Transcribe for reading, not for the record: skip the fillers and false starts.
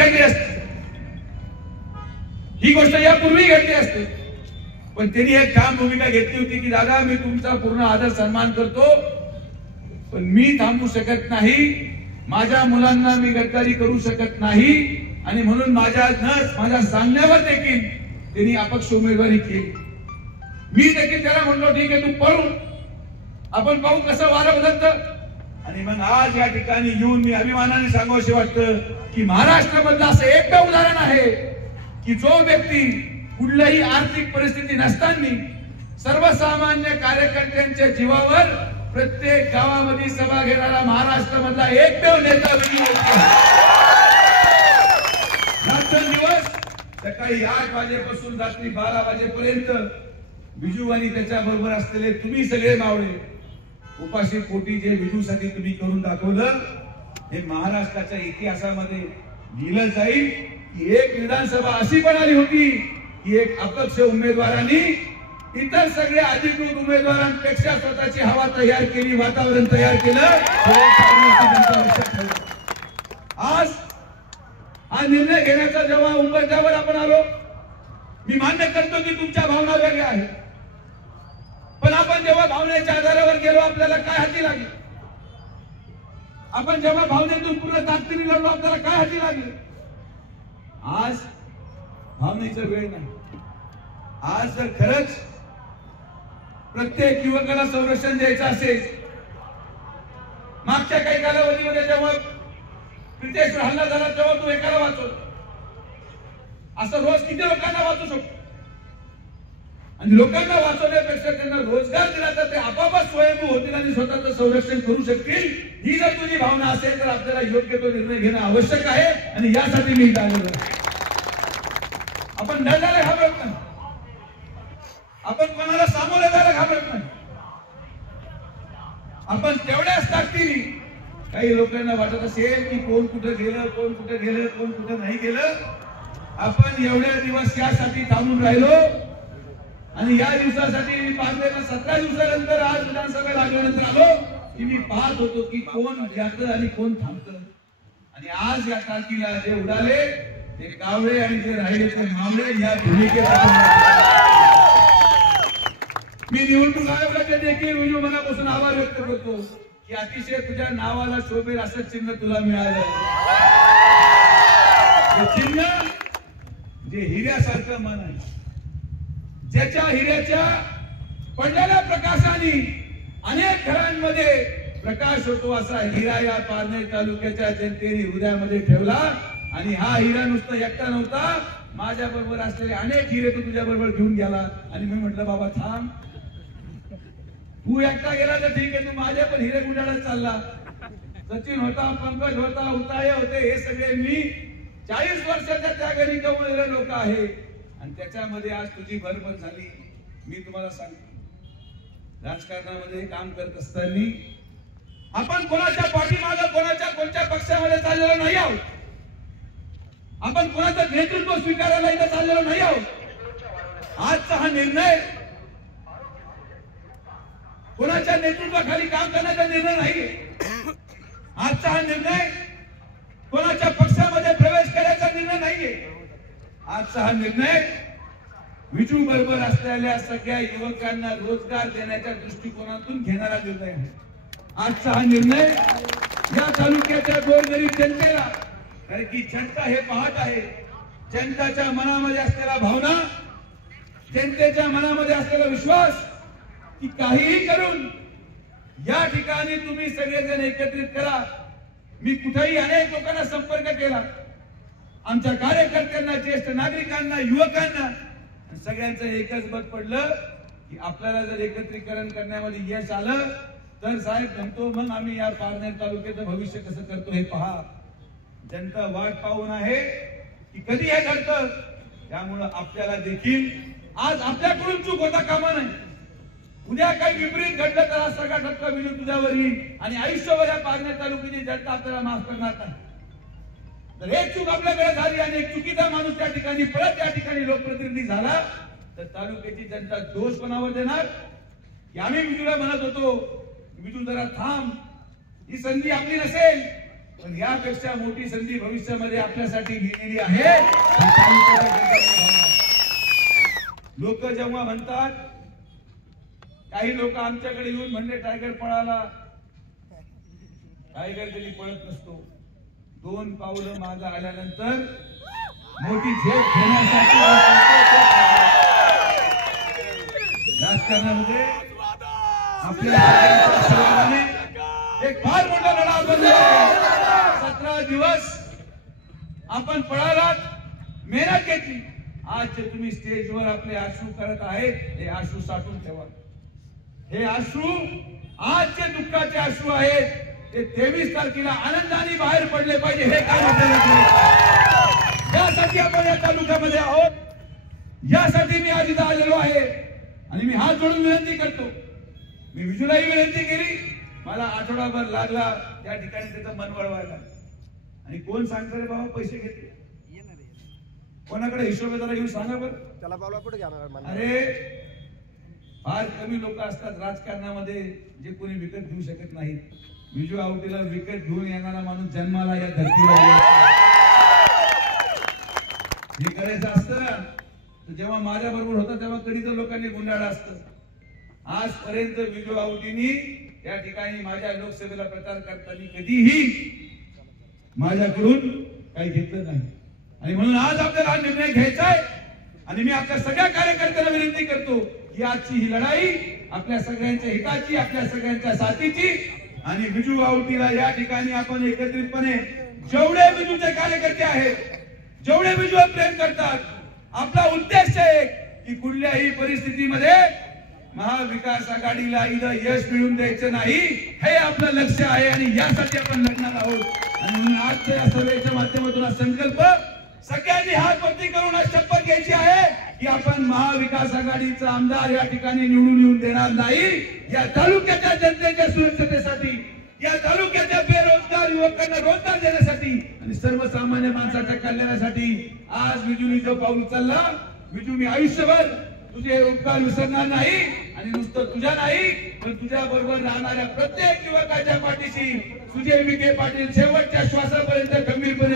घडली असते, ही गोष्ट यापूर्वी घडली असते, पण त्यांनी एक ठाम भूमिका घेतली होती की दादा मी तुमचा पूर्ण आदर सन्मान करतो, पण मी थांबू शकत नाही, माझ्या मुलांना मी गद्दारी करू शकत नाही, आणि म्हणून माझ्या सांगण्यावर देखील त्यांनी अपक्ष उमेदवारी केली. मी देखील त्याला म्हणलो ठीक आहे तू पळू, आपण पाहू कसं वारं बदलतं. आणि मग आज या ठिकाणी येऊन मी अभिमानाने सांगावंसे वाटतं की महाराष्ट्रामधलं असं एकमेव उदाहरण आहे की जो व्यक्ती कुठल्याही आर्थिक परिस्थिती नसताना सर्वसामान्य कार्यकर्त्यांच्या जीवावर प्रत्येक गावामध्ये सभा घेणारा महाराष्ट्रामधला एकमेव नेता रात्रंदिवस सकाळी 8 वाजेपासून रात्री 12 वाजेपर्यंत विजू आणि त्याच्या बरोबर असलेले तुम्ही सगळे मावळे उपाशी पोटी जे विजूसाठी तुम्ही करून दाखवलं हे महाराष्ट्राच्या इतिहासामध्ये लिहिलं जाईल की एक विधानसभा अशी पण आली होती की एक अपक्ष उमेदवारांनी इतर सगळे अधिकृत उमेदवारांपेक्षा स्वतःची हवा तयार केली, वातावरण तयार केलं. आज हा निर्णय घेण्याचा जेव्हा उंबरठ्यावर आपण आलो, मी मान्य करतो की तुमच्या भावना वेगळ्या आहेत, पण आपण जेव्हा भावनेच्या आधारावर गेलो आपल्याला काय हाती लागले, आपण जेव्हा भावनेतून पूर्ण ताकदीने लढलो आपल्याला काय हाती लागले. आज भावनेचा वेळ नाही. आज जर खरंच प्रत्येक युवकाला संरक्षण द्यायचं असेल, मागच्या काही कालावधीमध्ये जेव्हा प्रितेशवर हल्ला झाला तेव्हा तू एकाला वाचवलं, असं रोज किती लोकांना वाचू शकतो. आणि लोकांना वाचवण्यापेक्षा त्यांना रोजगार दिला तर ते आपापच स्वयंभू होतील आणि स्वतःचं संरक्षण करू शकतील. ही जर तुझी भावना असेल तर आपल्याला योग्य तो निर्णय घेणं आवश्यक आहे आणि यासाठी मी इथं आलेलो आहे. आपण लढायला घाबरत नाही, आपण कोणाला सामोरे जायला घाबरत नाही. आपण तेवढ्याच ताकदीने, काही लोकांना वाटत असेल की कोण कुठे गेलं, कोण कुठे गेलं, कोण कुठे नाही गेलं, आपण एवढ्या दिवस यासाठी थांबून राहिलो आणि या दिवसासाठी पारलेल्या 17 दिवसानंतर आज विधानसभा लागल्यानंतर आलो की मी पाहत होतो की कोण जातं आणि कोण थांबतं. आणि आज या तारखेला जे उडाले ते कावळे आणि जे राहिले ते मावळे या भूमिकेत मी निवडणूक आयोगाचे देखील विजू मनापासून आभार व्यक्त करतो की अतिशय तुझ्या नावाला शोभेल असं चिन्ह तुला मिळालं. हे चिन्ह जे हिऱ्यासारखं मन आहे, ज्याच्या हिऱ्याच्या पडलेल्या प्रकाशाने अनेक घरांमध्ये प्रकाश होतो, असा हिरा या पारनेर तालुक्याच्या जनतेने हृदयामध्ये ठेवला. आणि हा हिरा नुसता एकटा नव्हता, माझ्या बरोबर असलेले अनेक हिरे तो तुझ्या बरोबर घेऊन गेला. आणि मी म्हटलं बाबा थांब, तू एकटा गेला तर ठीक आहे, तू माझ्या पण हिरे गुंडाळत चालला. सचिन होता, पंकज होता, उताये होते, हे सगळे मी 40 वर्षाच्या त्या घरी कमवलेले लोक आहे. आणि त्याच्यामध्ये आज तुझी भरभर झाली. मी तुम्हाला सांगतो, राजकारणामध्ये काम करत असताना आपण कोणाच्या पाठीमागे, कोणत्या पक्षामध्ये चाललेलो नाही आहोत. आपण कोणाचं नेतृत्व स्वीकारायला इथं चाललेलो नाही आहोत. आजचा हा निर्णय कोणाच्या नेतृत्वाखाली काम करण्याचा निर्णय नाही. आजचा हा निर्णय कोणाच्या पक्षामध्ये प्रवेश करायचा निर्णय नाहीये. आजचा हा निर्णय विजू बरोबर असलेल्या सगळ्या युवकांना रोजगार देण्याच्या दृष्टिकोनातून घेणारा निर्णय आहे. आजचा हा निर्णय या तालुक्याच्या गोरगरीब जनतेला, कारण की जनता हे पाहत आहे, जनताच्या मनामध्ये असलेला भावना, जनतेच्या मनामध्ये असलेला विश्वास की काहीही करून या ठिकाणी तुम्ही सगळेजण एकत्रित करा. मी कुठेही अनेक लोकांना संपर्क केला, आमच्या कार्यकर्त्यांना, ज्येष्ठ नागरिकांना, युवकांना, सगळ्यांचं एकच मत पडलं की आपल्याला जर एकत्रीकरण करण्यामध्ये यश आलं तर साहेब म्हणतो मग आम्ही या पारनेर तालुक्याचं भविष्य कसं करतो हे पहा. जनता वाट पाहून आहे की कधी हे घडतं. त्यामुळं आपल्याला देखील आज आपल्याकडून चूक होता कामा नाही. उद्या काही विपरीत घडलं तर आज सगळा धक्का विजू तुझ्यावर येईल आणि आयुष्यभर या पारनेर तालुक्याची जनता आपल्याला माफ करणार नाही. तर एक चूक आपल्याकडे झाली आणि एक चुकीचा माणूस त्या ठिकाणी परत त्या ठिकाणी लोकप्रतिनिधी झाला तर तालुक्याची जनता दोष कोणावर देणार. की आम्ही विजूला म्हणत होतो, विजू जरा थांब, ही संधी आपली नसेल, पण यापेक्षा मोठी संधी भविष्यामध्ये आपल्यासाठी लिहिलेली आहे। लोक जेव्हा म्हणतात, काही लोक आमच्याकडे येऊन म्हणले टायगर पळाला, टायगर कधी पळत नसतो। 2 पावलं मागे आल्यानंतर मोठी झेप घेण्यासाठी राजकारणामध्ये आपल्या एक फार मोठा लढा आपण 17 दिवस आपण पळालात, मेहनत घेतली। आज जे तुम्ही स्टेजवर आपले अश्रू करत आहेत, हे अश्रू साठवून ठेवा। हे अश्रू आजचे दुःखाचे अश्रू आहेत, ते 23 तारखेला आनंदाने बाहेर पडले पाहिजे। हे काम आपल्याला करायचं, यासाठी आपण या तालुक्यामध्ये आहोत, यासाठी मी आज इथं आलेलो आहे। आणि मी हात जोडून विनंती करतो, मी विजूलाही विनंती केली, मला आठवडाभर लागला त्या ठिकाणी त्याचं मन वळवायला। आणि कोण सांगतं रे बाबा पैसे घेतले, कोणाकडे हिशोब जरा येऊन सांगा बरं त्याला। बाबा पुढे घेणार, अरे फार कमी लोक असतात राजकारणामध्ये जे कोणी विकत घेऊ शकत नाहीत। विजू आवटीला विकत घेऊन येणारा माणूस जन्माला या धरतीला हे करायचं असतं ना, तर जेव्हा माझ्या बरोबर होता तेव्हा कधी तर लोकांनी गुंडाळलं असतं। आजपर्यंत विजू आवटींनी या ठिकाणी माझ्या लोकसभेला प्रचार करताना कधीही माझ्याकडून काही घेतलं नाही। आणि म्हणून आज आपल्याला निर्णय घ्यायचा आहे। आणि मी आपल्या सगळ्या कार्यकर्त्यांना विनंती करतो की आजची ही लढाई आपल्या सगळ्यांच्या हिताची, आपल्या सगळ्यांच्या साथीची। आणि विजू आवटीला या ठिकाणी आपण एकत्रितपणे जेवढे विजूचे कार्यकर्ते आहेत, जेवढे विजूवर प्रेम करतात, आपला उद्देश आहे की कुठल्याही परिस्थितीमध्ये महाविकास आघाडीला इथं यश मिळवून द्यायचं नाही, हे आपलं लक्ष आहे। आणि यासाठी आपण लढणार आहोत। आणि म्हणून आजच्या या सभेच्या माध्यमातून हा संकल्प सगळ्यांनी हातवरती करून आज शपथ घ्यायची आहे की आपण महाविकास आघाडीचा आमदार या ठिकाणी निवडून येऊन देणार नाही। या तालुक्याच्या जनतेच्या सुरक्षिततेसाठी, या तालुक्याच्या बेरोजगार युवकांना रोजगार देण्यासाठी आणि सर्वसामान्य माणसाच्या कल्याणासाठी आज विजूने जो पाऊल उचलला, विजू मी आयुष्यभर तुझे उपकार विसरणार नाही। आणि नुसतं तुझ्या नाही, पण तुझ्या बरोबर राहणाऱ्या प्रत्येक युवकाच्या पाठीशी सुजय विखे पाटील शेवटच्या श्वासापर्यंत खंबीरपणे